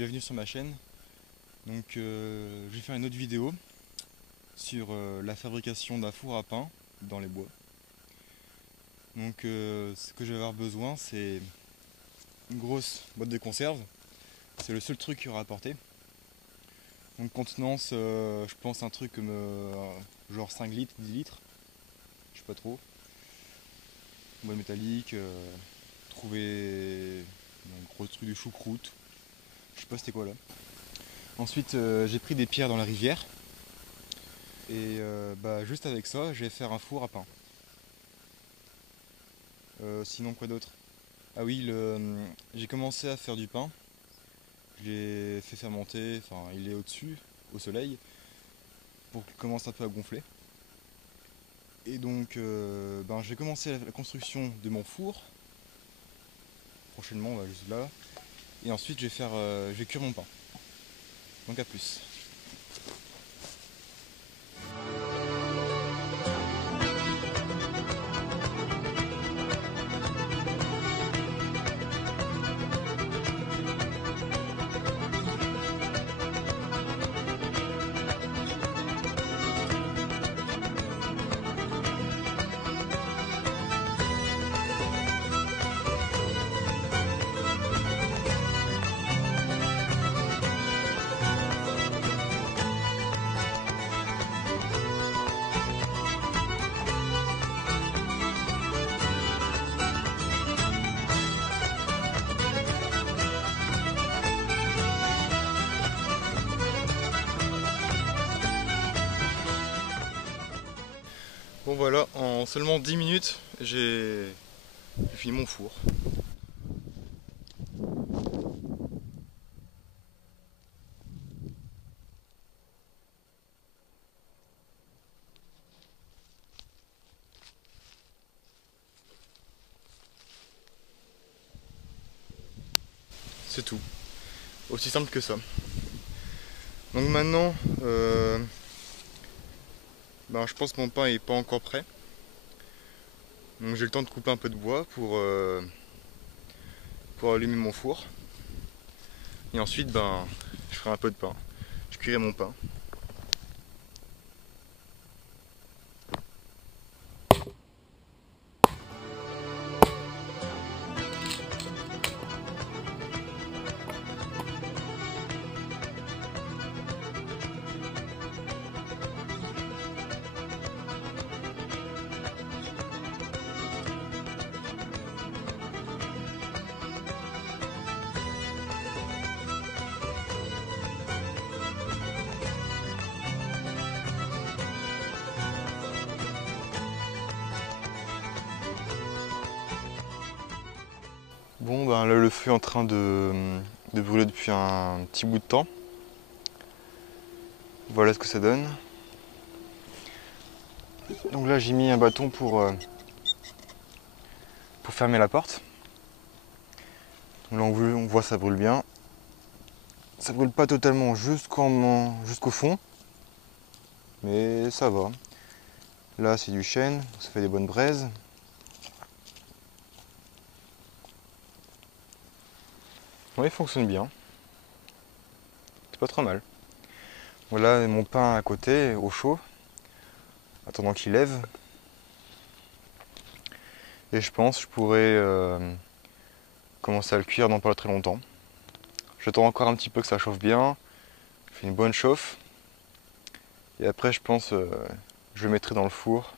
bienvenue sur ma chaîne. Donc je vais faire une autre vidéo sur la fabrication d'un four à pain dans les bois. Donc ce que je vais avoir besoin, c'est une grosse boîte de conserve. C'est le seul truc qu'il y aura à porter. Donc contenance, je pense un truc comme genre 5 litres, 10 litres. Je sais pas trop. Boîte métallique, trouver un gros truc de choucroute. Je sais pas c'était quoi là. Ensuite j'ai pris des pierres dans la rivière. Et juste avec ça, je vais faire un four à pain. Sinon quoi d'autre? Ah oui, j'ai commencé à faire du pain. Je l'ai fait fermenter, enfin il est au-dessus, au soleil, pour qu'il commence un peu à gonfler. Et donc j'ai commencé la construction de mon four. Prochainement, juste là. Et ensuite je vais cuire mon pain. Donc à plus. Bon voilà, en seulement 10 minutes, j'ai fini mon four. C'est tout. Aussi simple que ça. Donc maintenant, je pense que mon pain est pas encore prêt. Donc j'ai le temps de couper un peu de bois pour allumer mon four. Et ensuite, je ferai un peu de pain. Je cuirai mon pain. Bon, là le feu est en train de brûler depuis un petit bout de temps. Voilà ce que ça donne. Donc là j'ai mis un bâton pour fermer la porte. Donc là on voit ça brûle bien. Ça brûle pas totalement jusqu'au fond, mais ça va. Là c'est du chêne, ça fait des bonnes braises. Ouais, il fonctionne bien. C'est pas trop mal. Voilà mon pain à côté, au chaud, attendant qu'il lève. Et je pense que je pourrais commencer à le cuire dans pas très longtemps. J'attends encore un petit peu que ça chauffe bien. Je fais une bonne chauffe. Et après je pense je le mettrai dans le four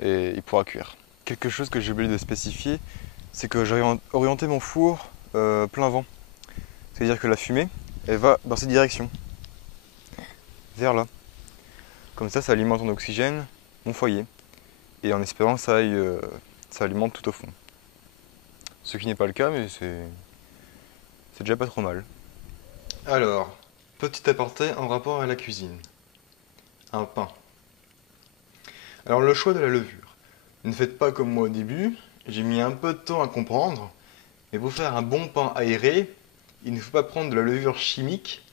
et il pourra cuire. Quelque chose que j'ai oublié de spécifier, c'est que j'ai orienté mon four plein vent. C'est-à-dire que la fumée, elle va dans cette direction, vers là. Comme ça alimente en oxygène mon foyer. Et en espérant que ça alimente tout au fond. Ce qui n'est pas le cas, mais c'est déjà pas trop mal. Alors, petit aparté en rapport à la cuisine. Un pain. Alors le choix de la levure. Ne faites pas comme moi au début, j'ai mis un peu de temps à comprendre, mais pour faire un bon pain aéré, il ne faut pas prendre de la levure chimique,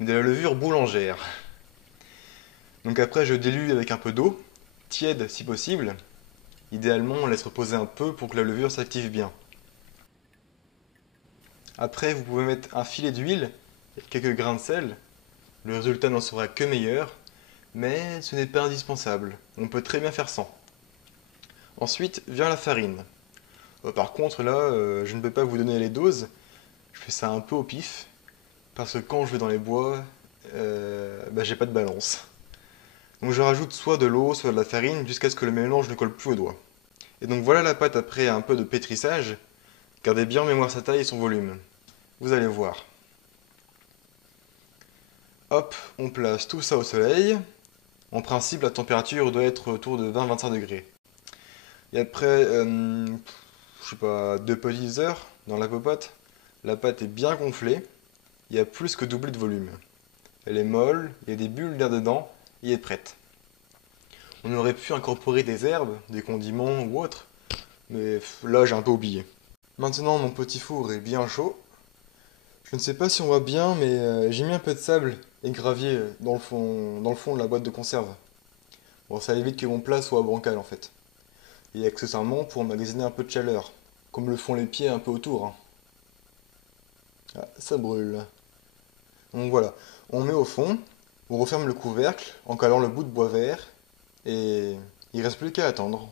mais de la levure boulangère. Donc après je dilue avec un peu d'eau, tiède si possible. Idéalement on laisse reposer un peu pour que la levure s'active bien. Après, vous pouvez mettre un filet d'huile et quelques grains de sel. Le résultat n'en sera que meilleur, mais ce n'est pas indispensable. On peut très bien faire sans. Ensuite vient la farine. Par contre, là, je ne peux pas vous donner les doses. Je fais ça un peu au pif, parce que quand je vais dans les bois, j'ai pas de balance. Donc je rajoute soit de l'eau, soit de la farine, jusqu'à ce que le mélange ne colle plus aux doigts. Et donc voilà la pâte après un peu de pétrissage. Gardez bien en mémoire sa taille et son volume. Vous allez voir. Hop, on place tout ça au soleil. En principe, la température doit être autour de 20-25 degrés. Et après, je sais pas, 2 petites heures dans la popote, la pâte est bien gonflée. Il y a plus que doublé de volume. Elle est molle, il y a des bulles d'air dedans, et elle est prête. On aurait pu incorporer des herbes, des condiments ou autre, mais là j'ai un peu oublié. Maintenant mon petit four est bien chaud. Je ne sais pas si on voit bien, mais j'ai mis un peu de sable et gravier dans le fond de la boîte de conserve. Bon, ça évite que mon plat soit bancal en fait. Et accessoirement pour emmagasiner un peu de chaleur, comme le font les pieds un peu autour, hein. Ah, ça brûle. Donc voilà, on met au fond, on referme le couvercle en calant le bout de bois vert, et il reste plus qu'à attendre.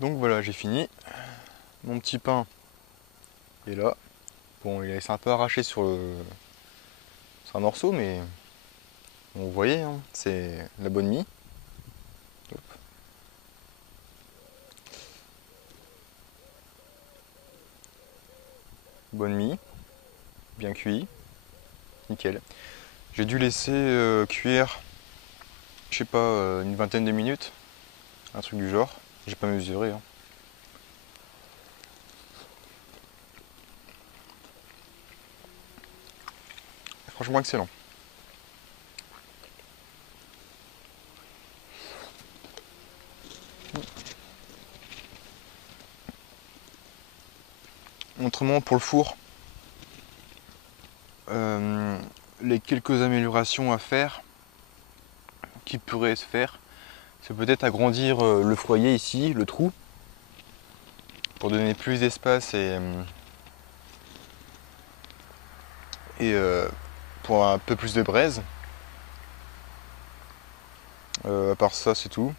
Donc voilà, j'ai fini. Mon petit pain est là. Bon, il s'est un peu arraché sur un morceau, mais bon, vous voyez, hein, c'est la bonne mie. Hop. Bonne mie, bien cuit, nickel. J'ai dû laisser cuire, je sais pas, une vingtaine de minutes, un truc du genre. J'ai pas mesuré, hein. Franchement excellent. Autrement pour le four, les quelques améliorations à faire qui pourraient se faire, c'est peut-être agrandir le foyer ici, le trou, pour donner plus d'espace et pour un peu plus de braise. À part ça, c'est tout.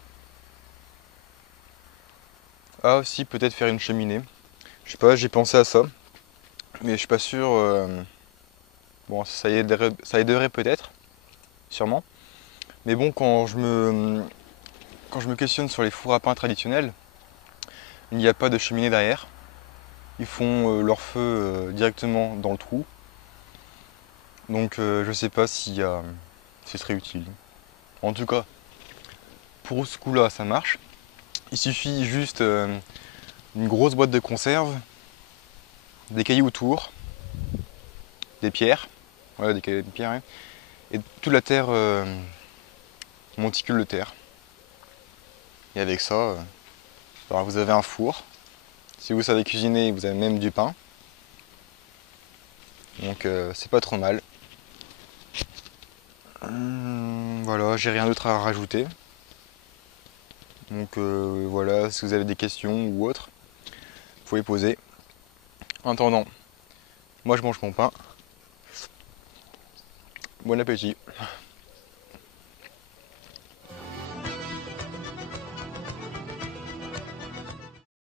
Ah, aussi, peut-être faire une cheminée. Je sais pas, j'ai pensé à ça, mais je suis pas sûr. Bon, ça aiderait peut-être, sûrement. Mais bon, quand je me questionne sur les fours à pain traditionnels, il n'y a pas de cheminée derrière. Ils font leur feu directement dans le trou. Donc je sais pas si ce serait utile. En tout cas, pour ce coup-là, ça marche. Il suffit juste une grosse boîte de conserve, des cailloux autour, des pierres, ouais, des pierres, ouais, et toute la terre, monticule de terre. Et avec ça, alors vous avez un four. Si vous savez cuisiner, vous avez même du pain. Donc c'est pas trop mal. Voilà, j'ai rien d'autre à rajouter. Donc voilà, si vous avez des questions ou autres, vous pouvez poser. En attendant, moi je mange mon pain. Bon appétit.